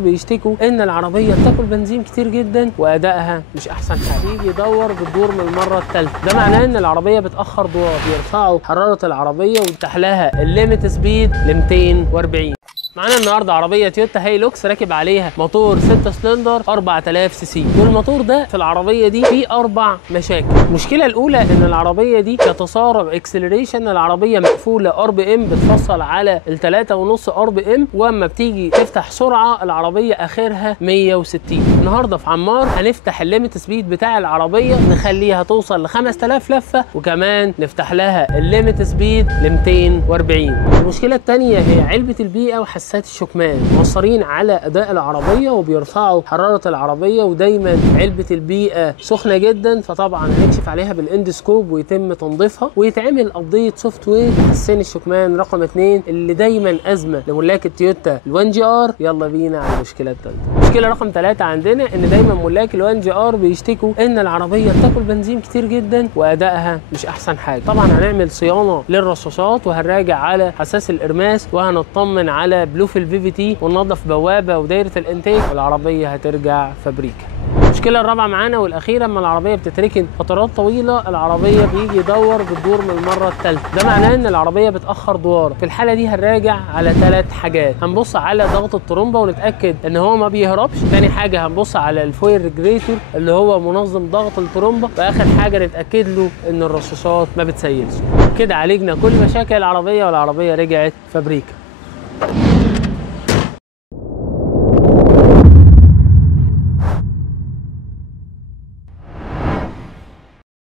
بيشتكوا ان العربيه بتاكل بنزين كتير جدا وادائها مش احسن حاجه، يجي يدور بتدور من المره الثالثه. ده معناه ان العربيه بتاخر دوار، بيرفعوا حراره العربيه ويفتح لها الليميت سبيد ل 240. معانا النهارده عربيه تويوتا هيلوكس راكب عليها موتور 6 سلندر 4000 سي سي، والموتور ده في العربيه دي فيه 4 مشاكل. المشكله الاولى ان العربيه دي كتسارع اكسلريشن العربيه مقفوله ار بي ام، بتفصل على ال 3.5 ار بي ام، واما بتيجي تفتح سرعه العربيه اخرها 160. النهارده في عمار هنفتح الليميت سبيد بتاع العربيه نخليها توصل ل 5000 لفه، وكمان نفتح لها الليميت سبيد ل 240. المشكله الثانيه هي علبه البيئه وحساسات الشكمان، مؤثرين على اداء العربيه وبيرفعوا حراره العربيه، ودايما علبه البيئه سخنه جدا، فطبعا هنكشف عليها بالاندسكوب ويتم تنظيفها ويتعمل ابديت سوفت وير لحسين الشكمان رقم 2 اللي دايما ازمه لملاك التويوتا ال1 جي ار. يلا بينا على المشكله الثالثه. المشكله رقم 3 عندنا ان دايما ملاك ال1 جي ار بيشتكوا ان العربيه بتاكل بنزين كتير جدا وادائها مش احسن حاجه. طبعا هنعمل صيانه للرصاصات وهنراجع على حساس الارماس وهنطمن على بلوف الفي في تي وننظف بوابه ودايره الانتيك، والعربيه هترجع فابريكا. المشكله الرابعه معانا والاخيره، اما العربيه بتتركن فترات طويله العربيه بيجي يدور بتدور من المره الثالثه. ده معناه ان العربيه بتاخر دوار. في الحاله دي هنراجع على 3 حاجات. هنبص على ضغط الترومبه ونتاكد ان هو ما بيهربش. ثاني حاجه هنبص على الفويل ريجريتور اللي هو منظم ضغط الترومبه، واخر حاجه نتاكد له ان الرصاصات ما بتسيلش. كده عالجنا كل مشاكل العربيه والعربيه رجعت فابريكا.